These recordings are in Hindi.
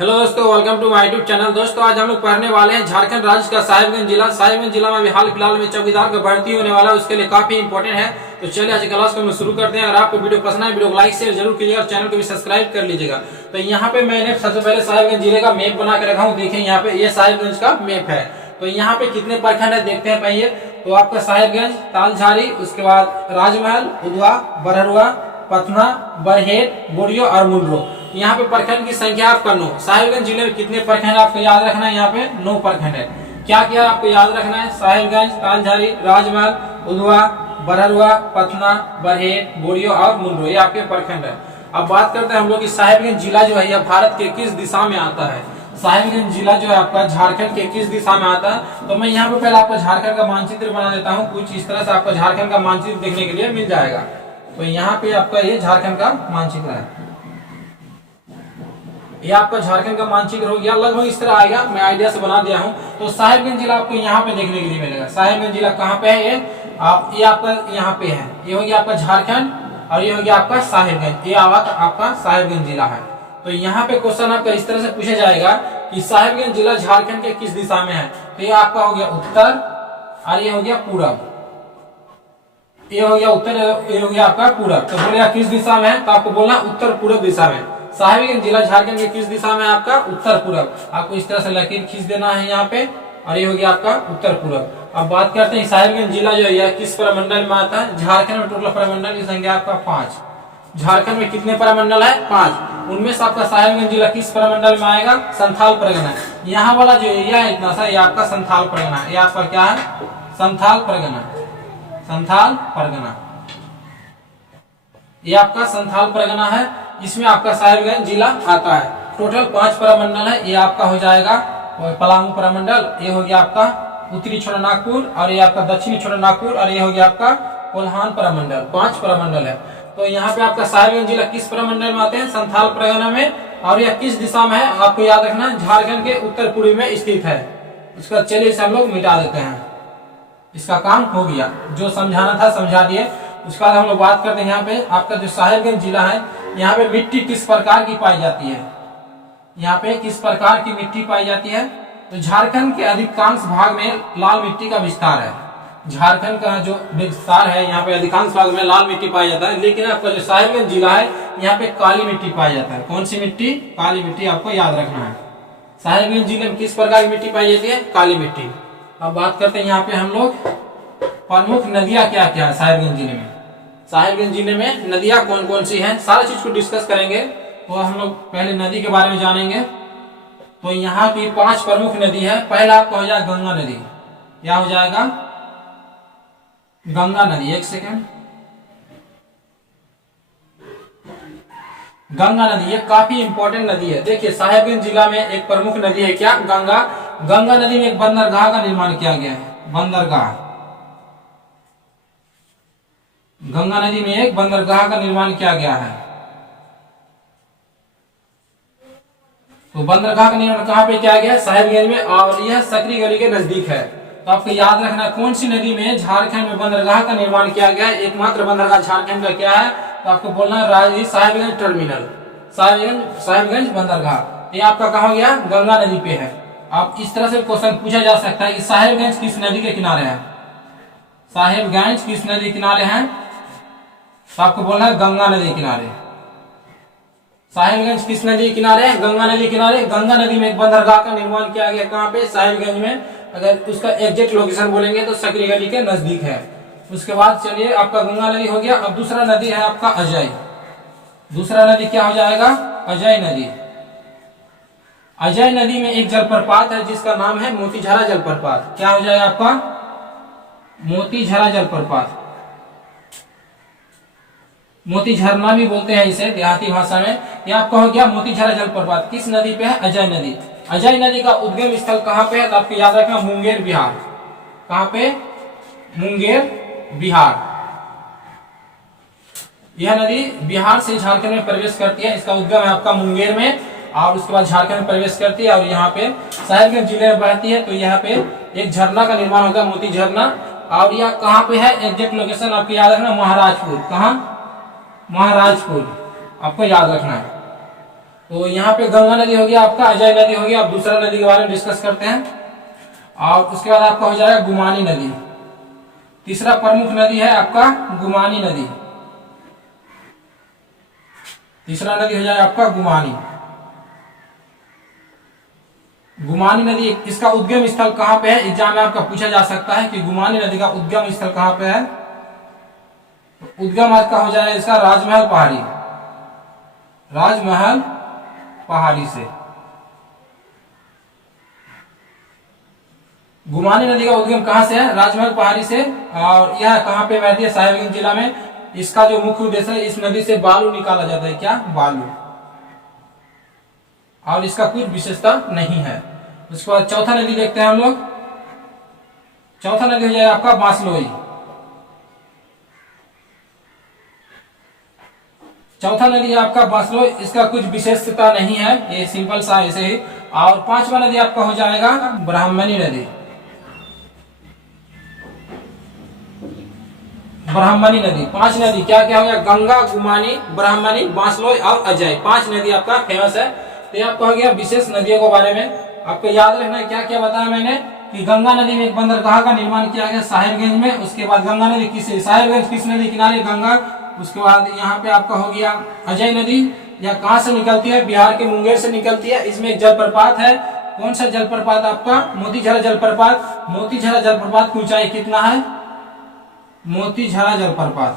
हेलो दोस्तों, welcome to my YouTube channel. दोस्तों आज हम लोग पढ़ने वाले हैं झारखंड राज्य का साहिबगंज जिला में अभी हाल फिलहाल में चौकीदार का भर्ती होने वाला है, उसके लिए काफी इंपॉर्टेंट है। तो चलिए आज क्लास को हम शुरू करते हैं। अगर आपको वीडियो पसंद है, वीडियो को लाइक शेयर जरूर कीजिएगा और चैनल को भी सब्सक्राइब कर लीजिएगा। तो यहाँ पे मैंने सबसे पहले साहिबगंज जिले का मैप बना के रखा हूँ। देखिए यहाँ पे ये साहिबगंज का मैप है। तो यहाँ पे कितने प्रखंड है देखते हैं पहले। तो आपका साहिबगंज, तालझारी, उसके बाद राजमहल, उधवा, बरहरुआ, पथना, बरहेट, बोरियो और मुंडरो। यहाँ पे प्रखंड की संख्या आपका 9। साहिबगंज जिले में कितने प्रखंड आपको याद रखना है, यहाँ पे 9 प्रखंड है। क्या क्या आपको याद रखना है? साहिबगंज, तालझारी, राजमहल, उधवा, बरहरुआ, पथना, बरहेट, बोरियो और मुंडरो, ये आपके प्रखंड है। अब बात करते हैं हम लोग कि साहिबगंज जिला जो है यह भारत के किस दिशा में आता है। साहिबगंज जिला जो है आपका झारखंड के किस दिशा में आता है? तो मैं यहाँ पे पहले आपको झारखंड का मानचित्र बना देता हूँ। कुछ इस तरह से आपको झारखंड का मानचित्र देखने के लिए मिल जाएगा। तो यहाँ पे आपका ये झारखंड का मानचित्र है। ये आपका झारखंड का मानचित्र हो गया, लगभग इस तरह आएगा। मैं आइडिया से बना दिया हूँ। तो साहिबगंज जिला आपको यहाँ पे देखने के लिए मिलेगा। साहिबगंज जिला कहाँ पे है? ये आपका यहाँ पे है। ये हो गया आपका झारखंड और ये हो गया आपका साहिबगंज। ये आपका साहिबगंज जिला है। तो यहाँ पे क्वेश्चन आपका इस तरह से पूछा जाएगा कि साहिबगंज जिला झारखंड के किस दिशा में है। तो ये आपका हो गया उत्तर और ये हो गया पूरब। ये हो गया उत्तर, ये हो गया आपका पूरब। तो बोलेगा किस दिशा में है, तो आपको बोलना उत्तर पूरब दिशा में। साहिबगंज जिला झारखंड के किस दिशा में है? आपका उत्तर पूरब। आपको इस तरह से लकीर खींच देना है यहाँ पे और ये हो गया आपका उत्तर पूरब। अब बात करते हैं साहिबगंज जिला जो है किस प्रमंडल में आता है। झारखंड में टोटल प्रमंडल की संख्या आपका 5। झारखंड में कितने प्रमंडल है? 5। उनमें से आपका साहिबगंज जिला किस प्रमंडल में आएगा? संथाल परगना। यहाँ वाला जो एरिया है इतना सा, ये आपका संथाल परगना है। ये आपका क्या है? संथाल परगना। संथाल परगना, ये आपका संथाल परगना है। इसमें आपका साहिबगंज जिला आता है। टोटल 5 प्रमंडल है। ये आपका हो जाएगा पलामू प्रमंडल, ये हो गया आपका उत्तरी छोटानागपुर और ये आपका दक्षिणी छोटानागपुर और ये हो गया आपका कोल्हान प्रमंडल। 5 प्रमंडल है। तो यहाँ पे आपका साहिबगंज जिला किस प्रमंडल में आते हैं? संथाल परगना में। और यह किस दिशा में है? आपको याद रखना, झारखंड के उत्तर पूर्व में स्थित है। उसका चलिए इसे हम लोग मिटा देते हैं। इसका काम हो गया, जो समझाना था समझा दिए। उसके बाद हम लोग बात करते हैं यहाँ पे आपका जो साहिबगंज जिला है, यहाँ पे मिट्टी किस प्रकार की पाई जाती है। यहाँ पे किस प्रकार की मिट्टी पाई जाती है? तो झारखंड के अधिकांश भाग में लाल मिट्टी का विस्तार है। झारखंड का जो विस्तार है यहाँ पे अधिकांश भाग में लाल मिट्टी पाया जाता है। लेकिन आपका जो साहिबगंज जिला है यहाँ पे काली मिट्टी पाया जाता है। कौन सी मिट्टी? काली मिट्टी। आपको याद रखना है। साहिबगंज जिले में किस प्रकार की मिट्टी पाई जाती है? काली मिट्टी। अब बात करते हैं यहाँ पे हम लोग प्रमुख नदियां क्या क्या है साहिबगंज जिले में। साहिबगंज जिले में नदियां कौन कौन सी हैं, सारा चीज को डिस्कस करेंगे। तो हम लोग पहले नदी के बारे में जानेंगे। तो यहाँ की 5 प्रमुख नदी है। पहला आपका हो जाएगा गंगा नदी। क्या हो जाएगा? गंगा नदी। एक सेकेंड। गंगा नदी ये काफी इंपॉर्टेंट नदी है। देखिए साहिबगंज जिला में एक प्रमुख नदी है क्या? गंगा। गंगा नदी में एक बंदरगाह का निर्माण किया गया है। बंदरगाह। गंगा नदी में एक बंदरगाह का निर्माण किया गया है। तो बंदरगाह का निर्माण कहाँ पे किया गया? साहिबगंज में। और यह सकरी गली के नजदीक है। तो आपको याद रखना कौन सी नदी में झारखंड में बंदरगाह का निर्माण किया गया है। एकमात्र बंदरगाह झारखंड का क्या है? तो आपको बोलना है साहिबगंज टर्मिनल। साहिबगंज बंदरगाह। ये आपका कहा गया? गंगा नदी पे है। अब इस तरह से क्वेश्चन पूछा जा सकता है कि साहिबगंज किस नदी के किनारे है? साहिबगंज किस नदी के किनारे है? तो आपको बोलना है गंगा नदी किनारे। साहिबगंज किस नदी के किनारे है? गंगा नदी किनारे। गंगा नदी में एक बंदरगाह का निर्माण किया गया। कहाँ पे? साहिबगंज में। अगर उसका एग्जैक्ट लोकेशन बोलेंगे तो सकरी गली के नजदीक है। उसके बाद चलिए आपका गंगा नदी हो गया। अब दूसरा नदी है आपका अजय। दूसरा नदी क्या हो जाएगा? अजय नदी। अजय नदी में एक जलप्रपात है जिसका नाम है मोतीझरा जलप्रपात। क्या हो जाएगा आपका? मोतीझरा जलप्रपात। मोती झरना भी बोलते हैं इसे देहाती भाषा में। यह आपका हो गया मोतीझरा जलप्रपात। किस नदी पे है? अजय नदी। अजय नदी का उद्गम स्थल कहाँ पे है? तो आपको याद रखना मुंगेर बिहार। कहाँ पे? मुंगेर बिहार। यह नदी बिहार से झारखंड में प्रवेश करती है। इसका उद्गम है आपका मुंगेर में और उसके बाद झारखंड में प्रवेश करती है और यहाँ पे साहिबगंज जिले में बहती है। तो यहाँ पे एक झरना का निर्माण होगा, मोती झरना। और यह कहाँ पे है? एग्जैक्ट लोकेशन आपको याद रखना महाराजपुर। कहाँ? महाराजपुर। आपको याद रखना है। तो यहाँ पे गंगा नदी हो गया आपका, अजय नदी हो गया। अब दूसरा नदी के बारे में डिस्कस करते हैं। और उसके बाद आपका हो जाएगा गुमानी नदी। तीसरा प्रमुख नदी है आपका गुमानी नदी। तीसरा नदी हो जाएगा आपका गुमानी। गुमानी नदी, इसका उद्गम स्थल कहाँ पे है? एग्जाम में आपका पूछा जा सकता है कि गुमानी नदी का उद्गम स्थल कहाँ पे है। उद्गम आज का हो जाएगा इसका राजमहल पहाड़ी, राजमहल पहाड़ी से। गुमानी नदी का उद्गम कहां से है? राजमहल पहाड़ी से। और यह कहां पे बहती है? साहिबगंज जिला में। इसका जो मुख्य उद्देश्य है, इस नदी से बालू निकाला जाता है। क्या? बालू। और इसका कुछ विशेषता नहीं है। उसके बाद चौथा नदी देखते हैं हम लोग। चौथा नदी हो जाएगा आपका बांसलोई। चौथा नदी है आपका बांसलोई। इसका कुछ विशेषता नहीं है, ये सिंपल सा ऐसे ही। और पांचवा नदी आपका हो जाएगा ब्राह्मणी नदी। ब्राह्मणी नदी। पांच नदी क्या क्या हो गया? गंगा, गुमानी, ब्राह्मणी, बांसलोई और अजय। पांच नदी आपका फेमस है। तो ये आपका हो गया विशेष नदियों के बारे में। आपको याद रखना है क्या क्या बताया मैंने कि गंगा नदी में एक बंदरगाह का निर्माण किया गया साहिबगंज में। उसके बाद गंगा नदी साहिबगंज किस नदी किनारे? गंगा। उसके बाद यहाँ पे आपका हो गया अजय नदी। यह कहाँ से निकलती है? बिहार के मुंगेर से निकलती है। इसमें एक जलप्रपात है। कौन सा जलप्रपात? आपका मोतीझरा जलप्रपात। मोतीझरा जलप्रपात की ऊंचाई कितना है? मोतीझरा जलप्रपात,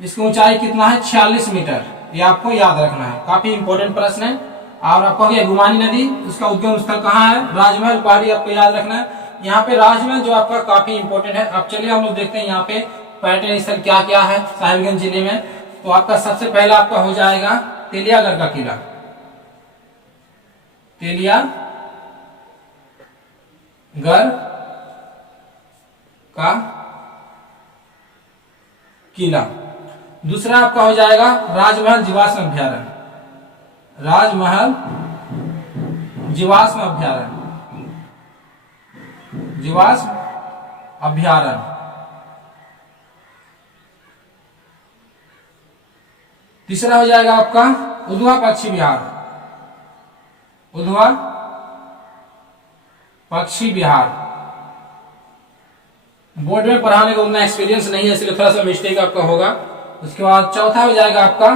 इसकी ऊंचाई कितना है? 46 मीटर। ये आपको याद रखना है, काफी इंपॉर्टेंट प्रश्न है। और आपको हो गया गुमानी नदी, उसका उद्गम स्थल कहाँ है? राजमहल पहाड़ी, आपको याद रखना है। यहाँ पे राजमहल जो आपका काफी इंपॉर्टेंट है। अब चलिए हम लोग देखते हैं यहाँ पे पर्यटन स्थल क्या क्या है साहिबगंज जिले में। तो आपका सबसे पहला आपका हो जाएगा तेलियागढ़ का किला। तेलियागढ़ का किला। दूसरा आपका हो जाएगा राजमहल जीवाश्म अभ्यारण्य। राजमहल जीवाश्म अभ्यारण्य, जीवाश्म अभ्यारण्य। तीसरा हो जाएगा आपका उधवा पक्षी विहार। उधवा पक्षी विहार। बोर्ड में पढ़ाने का उतना एक्सपीरियंस नहीं है, इसलिए थोड़ा सा मिस्टेक आपका होगा। उसके बाद चौथा हो जाएगा आपका,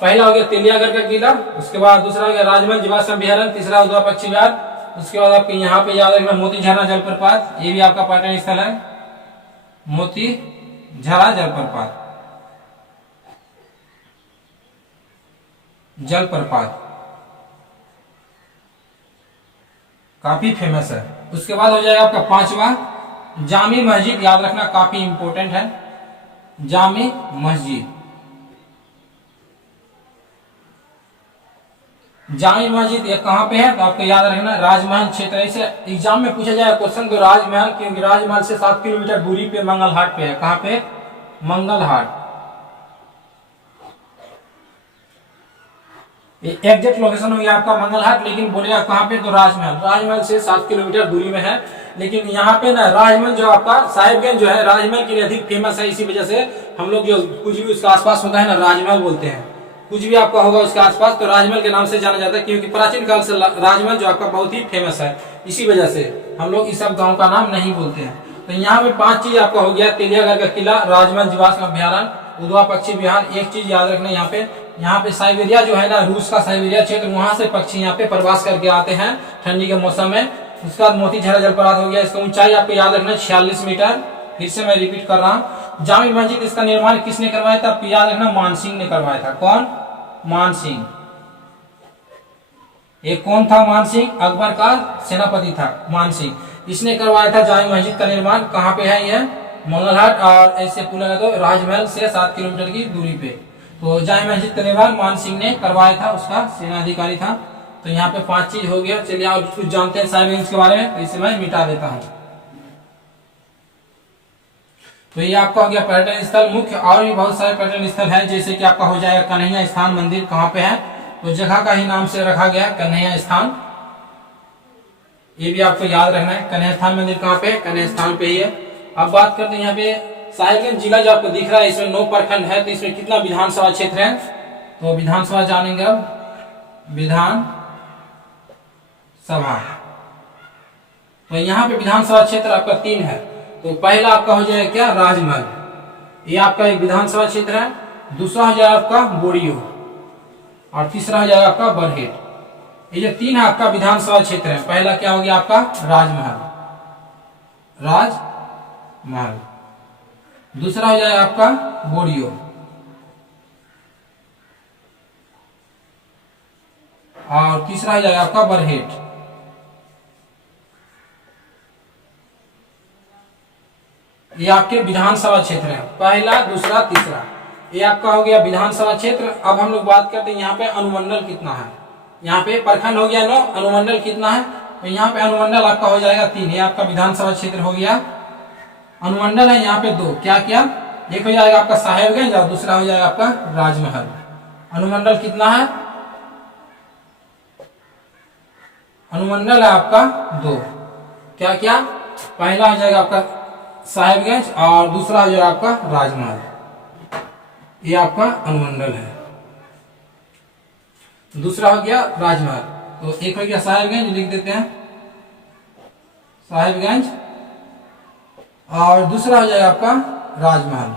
पहला हो गया तेलियागढ़ का किला, उसके बाद दूसरा हो गया राजमहल जीवाश्म अभ्यारण्य, तीसरा उधवा पक्षी विहार। उसके बाद आपके यहाँ पे याद रखना मोतीझरा जलप्रपात, ये भी आपका पर्यटन स्थल है। मोतीझरा जलप्रपात, जलप्रपात काफी फेमस है। उसके बाद हो जाएगा आपका पांचवा जामी मस्जिद, याद रखना काफी इंपोर्टेंट है। जामी मस्जिद, जामी मस्जिद ये कहां पे है? तो आपको याद रखना राजमहल क्षेत्र। इसे एग्जाम में पूछा जाए क्वेश्चन तो राजमहल, क्योंकि राजमहल से 7 किलोमीटर दूरी पे मंगलहाट पे है। कहां पे? मंगलहाट। एग्जैक्ट लोकेशन हो गया आपका मंगलहाट, लेकिन बोलेगा कहां पे? तो राजमहल। राजमहल से 7 किलोमीटर दूरी में है। लेकिन यहाँ पे ना राजमहल जो आपका साहिबगंज जो है राजमहल के लिए अधिक फेमस है। इसी वजह से हम लोग जो कुछ भी उसके आसपास होता है ना राजमहल बोलते हैं। कुछ भी आपका होगा उसके आसपास तो राजमहल के नाम से जाना जाता है, क्योंकि प्राचीन काल से राजमहल जो आपका बहुत ही फेमस है। इसी वजह से हम लोग इस सब गाँव का नाम नहीं बोलते हैं। तो यहाँ पे 5 चीज आपका हो गया, तेलियागढ़ का किला, राजमहल जीवाश्म अभ्यारण्य, उधवा पक्षी विहार। एक चीज याद रखना यहाँ पे साइबेरिया जो है ना, रूस का साइबेरिया क्षेत्र, वहां से पक्षी यहाँ पे प्रवास करके आते हैं ठंडी के मौसम में। उसके बाद मोतीझरा जलप्रपात हो गया, इसका ऊंचाई आपको याद रखना 46 मीटर। फिर से मैं रिपीट कर रहा हूँ। जामी मस्जिद, इसका निर्माण किसने करवाया था? आपको याद रखना मानसिंह ने करवाया था। कौन? मानसिंह। एक कौन था? मानसिंह, अकबर का सेनापति था मानसिंह। इसने करवाया था जामी मस्जिद का निर्माण। कहाँ पे है यह? मंगलहाट। और ऐसे पूरा तो राजमहल से 7 किलोमीटर की दूरी पे। तो जामी मस्जिद का निर्माण मानसिंह ने करवाया था, उसका सेनाधिकारी था। तो यहाँ पे 5 चीज हो गया। चलिए आप कुछ जानते हैं साहिबगंज के बारे में, तो इसे मैं मिटा देता हूँ। तो ये आपका हो गया पर्यटन स्थल मुख्य। और भी बहुत सारे पर्यटन स्थल है, जैसे कि आपका हो जाएगा कन्हैया स्थान मंदिर। कहाँ पे है? तो जगह का ही नाम से रखा गया कन्हैया स्थान। ये भी आपको याद रखना है। कन्हैया स्थान मंदिर कहाँ पे? कन्हैया स्थान पे ही है। अब बात करते हैं यहाँ पे साहिबगंज जिला जो आपको दिख रहा है, इसमें 9 प्रखंड है। तो इसमें कितना विधानसभा क्षेत्र है? तो विधानसभा जानेंगे अब। विधान सभा। तो यहाँ पे विधानसभा क्षेत्र आपका 3 है। तो पहला आपका हो जाएगा क्या, राजमहल, ये आपका एक विधानसभा क्षेत्र है। दूसरा हो जाएगा आपका बोरियो, और तीसरा हो जाएगा आपका बरहेट। ये जो 3 है आपका विधानसभा क्षेत्र है। पहला क्या हो गया आपका, राजमहल, राजमहल। दूसरा हो जाएगा आपका बोरियो, और तीसरा हो जाएगा आपका बरहेट। ये आपके विधानसभा क्षेत्र है, पहला, दूसरा, तीसरा। ये आपका हो गया विधानसभा क्षेत्र। अब हम लोग बात करते हैं यहाँ पे अनुमंडल कितना है। यहाँ पे प्रखंड हो गया 9, अनुमंडल कितना है, तो यहाँ पे अनुमंडल आपका हो जाएगा 3। ये आपका विधानसभा क्षेत्र हो गया। अनुमंडल है यहाँ पे 2, क्या क्या, एक हो जाएगा आपका साहेबगंज और दूसरा हो जाएगा आपका राजमहल। अनुमंडल कितना है, अनुमंडल है आपका 2, क्या क्या, पहला हो जाएगा आपका साहेबगंज और दूसरा हो जाएगा आपका राजमहल। ये आपका अनुमंडल है। दूसरा हो गया राजमहल, तो एक हो गया साहेबगंज, लिख देते हैं साहेबगंज, और दूसरा हो जाएगा आपका राजमहल।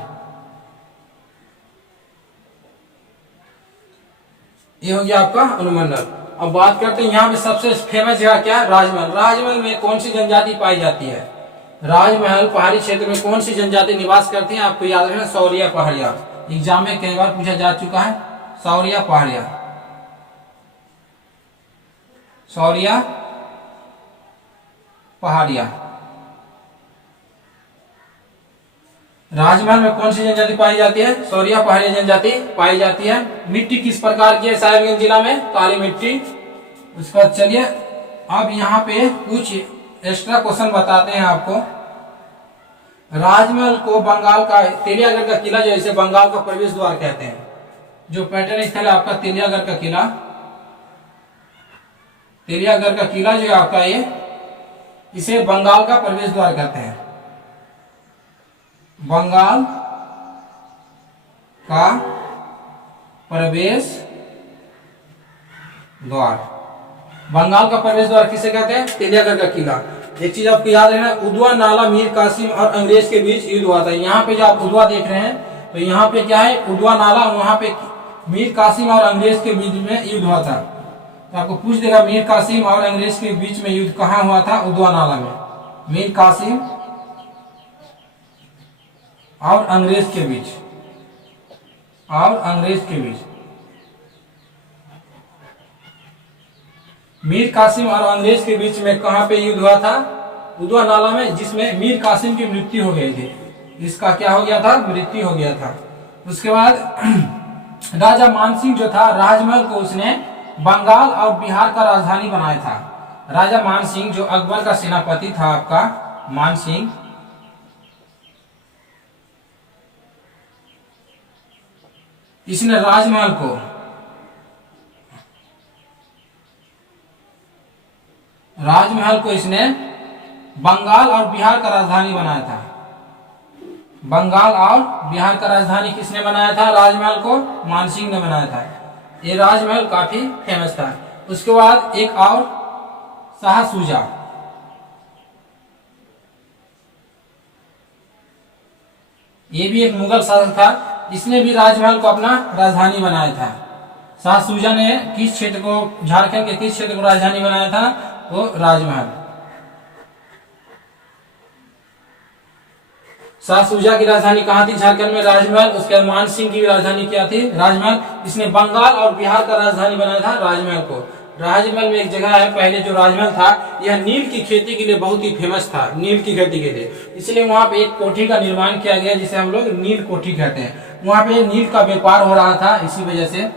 ये हो गया आपका अनुमंडल। अब बात करते हैं यहाँ पे सबसे फेमस जगह क्या है, राजमहल। राजमहल में कौन सी जनजाति पाई जाती है, राजमहल पहाड़ी क्षेत्र में कौन सी जनजाति निवास करती है, आपको याद रखना, सौरिया पहाड़िया। एग्जाम में कई बार पूछा जा चुका है, सौरिया पहाड़िया, सौरिया पहाड़िया। राजमहल में कौन सी जनजाति पाई जाती है, सौरिया पहाड़िया जनजाति पाई जाती है। मिट्टी किस प्रकार की है साहिबगंज जिला में, काली मिट्टी। उसके बाद चलिए अब यहाँ पे कुछ एक्स्ट्रा क्वेश्चन बताते हैं आपको। राजमहल को बंगाल का तेलियागढ़ का किला, जो इसे बंगाल का प्रवेश द्वार कहते हैं। जो पर्यटन स्थल है आपका तेलियागढ़ का किला, तेलियागढ़ का किला जो है आपका, ये इसे बंगाल का प्रवेश द्वार कहते हैं, बंगाल का प्रवेश द्वार। बंगाल का प्रवेश द्वार किसे कहते हैं, तेलियागढ़ का किला। एक चीज आपको याद रखना, उदवा नाला मीर कासिम और अंग्रेज के बीच युद्ध हुआ था। यहाँ पे जो आप उदवा देख रहे हैं, तो यहाँ पे क्या है, उदवा नाला, वहां पे मीर कासिम और अंग्रेज के बीच में युद्ध हुआ था। तो आपको पूछ देगा मीर कासिम और अंग्रेज के बीच में युद्ध कहाँ हुआ था, उदवा नाला में। मीर कासिम और अंग्रेज के बीच, और अंग्रेज के बीच, मीर कासिम और अंग्रेज के बीच में कहां पे युद्ध हुआ था, उदवा नाला में, जिसमें मीर कासिम की मृत्यु हो गई थी। इसका क्या हो गया था, मृत्यु हो गया था। उसके बाद राजा मानसिंह जो था, राजमहल को उसने बंगाल और बिहार का राजधानी बनाया था। राजा मानसिंह जो अकबर का सेनापति था आपका, मानसिंह, इसने राजमहल को इसने बंगाल और बिहार का राजधानी बनाया था। बंगाल और बिहार का राजधानी किसने बनाया था, राजमहल को मानसिंह ने बनाया था। ये राजमहल काफी फेमस था। उसके बाद एक और शाह सूजा, ये भी एक मुगल शासक था, इसने भी राजमहल को अपना राजधानी बनाया था। शाह सूजा ने किस क्षेत्र को, झारखंड के किस क्षेत्र को राजधानी बनाया था, वो राजमहल। शाह सूजा की राजधानी कहाँ थी, झारखंड में, राजमहल। उसके बाद मानसिंह की राजधानी क्या थी, राजमहल। इसने बंगाल और बिहार का राजधानी बनाया था राजमहल को। राजमहल में एक जगह है, पहले जो राजमहल था, यह नील की खेती के लिए बहुत ही फेमस था, नील की खेती के लिए। इसलिए वहां पे एक कोठी का निर्माण किया गया, जिसे हम लोग नील कोठी कहते हैं। वहां पे नील का व्यापार हो रहा था, इसी वजह से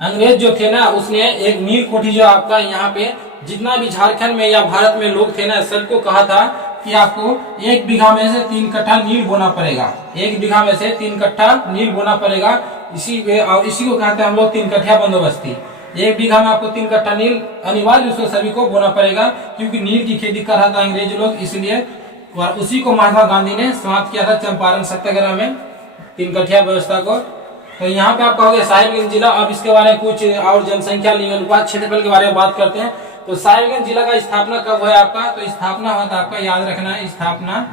अंग्रेज जो थे ना, उसने एक नील कोठी जो आपका यहाँ पे जितना भी झारखंड में या भारत में लोग थे ना, सबको कहा था कि आपको 1 बीघा में से 3 कट्ठा नील बोना पड़ेगा। 1 बीघा में से 3 कट्ठा नील बोना पड़ेगा। इसी को कहते हैं हम लोग 3 कट्ठा बंदोबस्ती। 1 बीघा में आपको 3 कट्ठा नील अनिवार्य उसको सभी को बोना पड़ेगा, क्योंकि नील की खेती कर रहा था अंग्रेज लोग, इसलिए। और उसी को महात्मा गांधी ने समाप्त किया था चंपारण सत्याग्रह में, 3 कट्ठा व्यवस्था को। तो यहाँ पे आपका हो गया साहिबगंज जिला। अब इसके बारे में कुछ और जनसंख्या, लिंग अनुपात, क्षेत्रफल के बारे में बात करते हैं। तो साहिबगंज जिला का स्थापना कब हुआ आपका? तो स्थापना हुआ था आपका, याद रखना है, स्थापना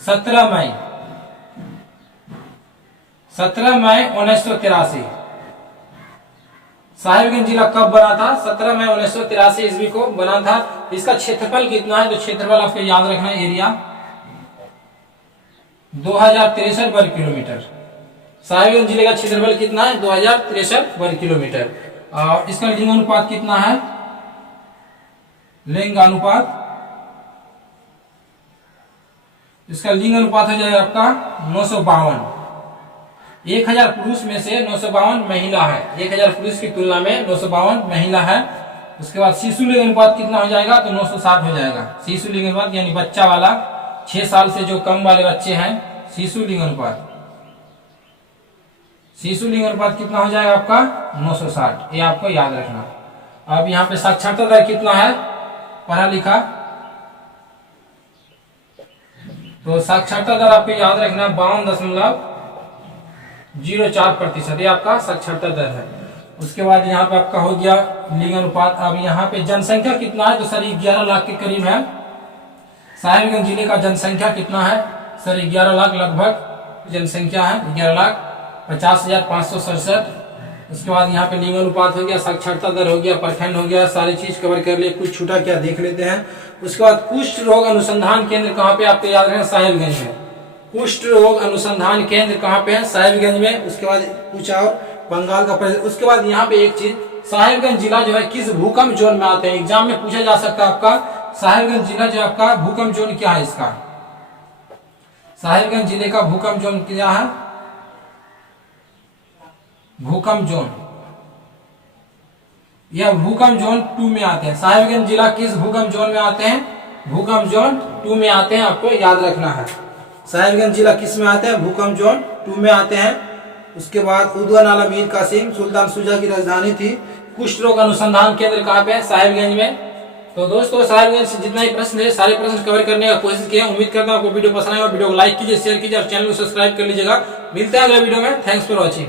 17 मई 1983। साहिबगंज जिला कब बना था? 17 मई 1983 ईस्वी को बना था। इसका क्षेत्रफल कितना है? तो क्षेत्रफल आपको याद रखना है, एरिया 2063 वर्ग किलोमीटर। साहिबगंज जिले का क्षेत्रफल कितना है? 2063 वर्ग किलोमीटर। और इसका लिंग अनुपात कितना है? लिंग अनुपात, इसका लिंग अनुपात हो जाएगा आपका 952। 1000 पुरुष में से 952 महिला है। 1000 पुरुष की तुलना में 952 महिला है। उसके बाद शिशु लिंग अनुपात कितना हो जाएगा? तो 960 हो जाएगा। शिशु लिंग अनुपात यानी बच्चा वाला, 6 साल से जो कम वाले बच्चे हैं, शिशु लिंग अनुपात, शिशु लिंग अनुपात कितना हो जाएगा आपका? 960। ये आपको याद रखना। अब यहाँ पे साक्षरता दर कितना है? पढ़ा लिखा, तो साक्षरता दर आपको याद रखना 52.04%। ये आपका साक्षरता दर है। उसके बाद यहाँ पे आपका हो गया लिंग अनुपात। अब यहाँ पे जनसंख्या कितना है? तो सर 11 लाख के करीब है। साहिबगंज जिले का जनसंख्या कितना है? सर 11 लाख लगभग जनसंख्या है, 11,50,567। उसके बाद यहाँ पे लिंग अनुपात हो गया, साक्षरता दर हो गया, प्रखंड हो गया, सारी चीज कवर कर लिए। कुछ छूटा क्या देख लेते हैं। उसके बाद कुष्ठ रोग अनुसंधान केंद्र कहाँ पे? आपको याद रखना, साहिबगंज में। कुष्ठ रोग अनुसंधान केंद्र कहाँ पे है? साहिबगंज में। उसके बाद कुछ और बंगाल का प्रदेश। उसके बाद यहाँ पे एक चीज, साहिबगंज जिला जो है किस भूकंप जोन में आते हैं? एग्जाम में पूछा जा सकता है आपका। साहिबगंज जिला जो आपका भूकंप जोन क्या है इसका? साहिबगंज जिले का भूकंप जोन क्या है? भूकंप जोन, यह भूकंप जोन 2 में आते हैं। साहिबगंज जिला किस भूकंप जोन में आते हैं? भूकंप जोन 2 में आते हैं, आपको याद रखना है। साहिबगंज जिला किस में आते हैं? भूकंप जोन 2 में आते हैं। उसके बाद उद्वा नाला मीर कासिम सुल्तान शुजा की राजधानी थी। कुष्ठ रोग अनुसंधान केंद्र कहाँ पे है? साहिबगंज में। तो दोस्तों साहिबगंज से जितना ही प्रश्न है सारे प्रश्न कवर करने का कोशिश किया। उम्मीद करता हूं आपको वीडियो पसंद आएगा। वीडियो को लाइक कीजिए, शेयर कीजिए और चैनल को सब्सक्राइब कर लीजिएगा। मिलते हैं अगले वीडियो में। Thanks for watching.